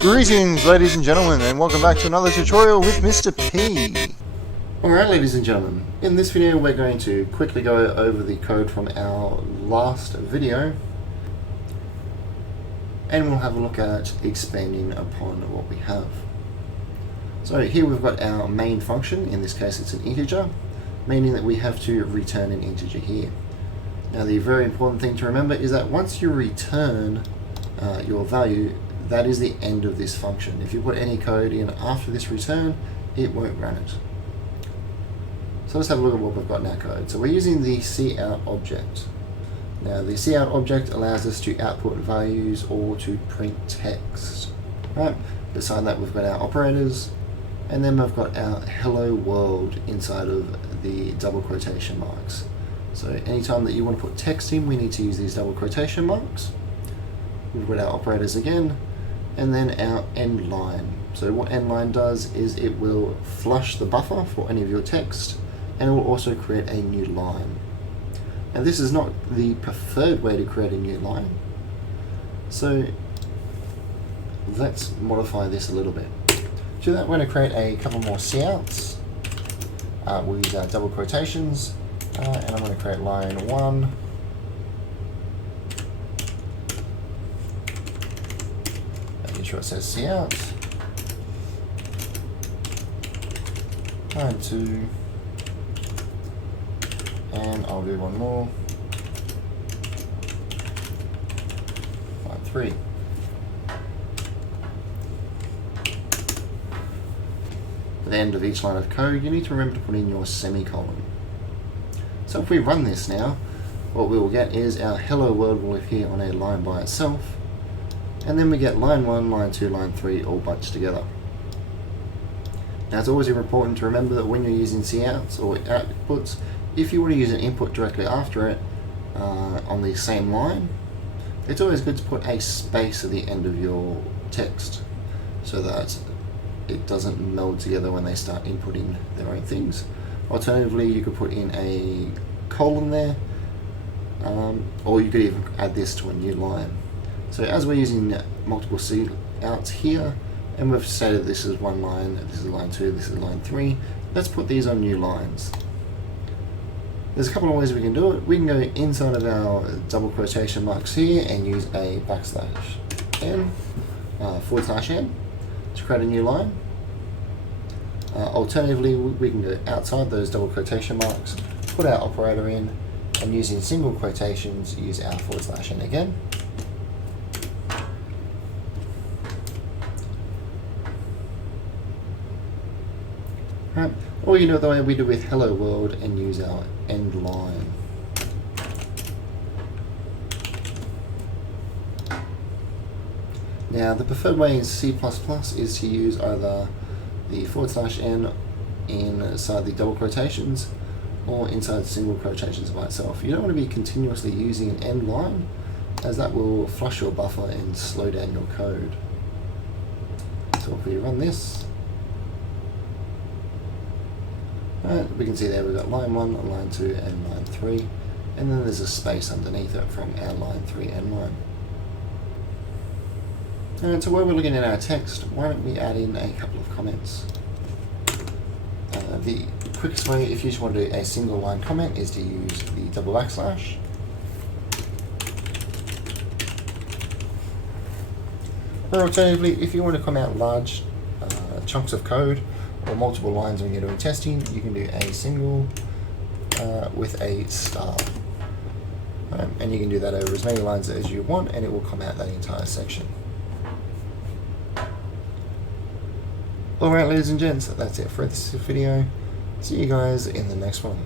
Greetings, ladies and gentlemen, and welcome back to another tutorial with Mr. P. Alright, ladies and gentlemen, in this video we're going to quickly go over the code from our last video, and we'll have a look at expanding upon what we have. So here we've got our main function. In this case it's an integer, meaning that we have to return an integer here. Now the very important thing to remember is that once you return your value, that is the end of this function. If you put any code in after this return, it won't run it. So let's have a look at what we've got in our code. So we're using the cout object. Now the cout object allows us to output values or to print text. Right. Beside that we've got our operators, and then we've got our hello world inside of the double quotation marks. So anytime that you want to put text in, we need to use these double quotation marks. We've got our operators again, and then our end line. So what end line does is it will flush the buffer for any of your text, and it will also create a new line. Now this is not the preferred way to create a new line, so let's modify this a little bit. To do that, we're going to create a couple more couts. We'll use our double quotations, and I'm going to create line 1. Making sure it says cout. Line 2. And I'll do one more. Line 3. At the end of each line of code, you need to remember to put in your semicolon. So if we run this now, what we will get is our hello world will appear on a line by itself, and then we get line 1, line 2, line 3 all bunched together. Now it's always important to remember that when you're using couts or outputs, if you want to use an input directly after it on the same line, it's always good to put a space at the end of your text so that it doesn't meld together when they start inputting their own things. Alternatively, you could put in a colon there, or you could even add this to a new line. So as we're using multiple couts here, and we've stated this is one line, this is line 2, this is line 3, let's put these on new lines. There's a couple of ways we can do it. We can go inside of our double quotation marks here and use a \n, /n to create a new line. Alternatively, we can go outside those double quotation marks, put our operator in, and using single quotations, use our /n again. Right. Or you know the way we do with hello world and use our end line. Now the preferred way in C++ is to use either the /n inside the double quotations or inside single quotations by itself. You don't want to be continuously using an end line, as that will flush your buffer and slow down your code. So if we run this, we can see there we've got line 1, line 2, and line 3, and then there's a space underneath it from our line 3 end line. And so while we're looking at our text, why don't we add in a couple of comments? The quickest way, if you just want to do a single line comment, is to use the double \. Or alternatively, if you want to comment out large chunks of code or multiple lines when you're doing testing, you can do a single with a star. And you can do that over as many lines as you want, and it will comment out that entire section. Alright, ladies and gents, that's it for this video. See you guys in the next one.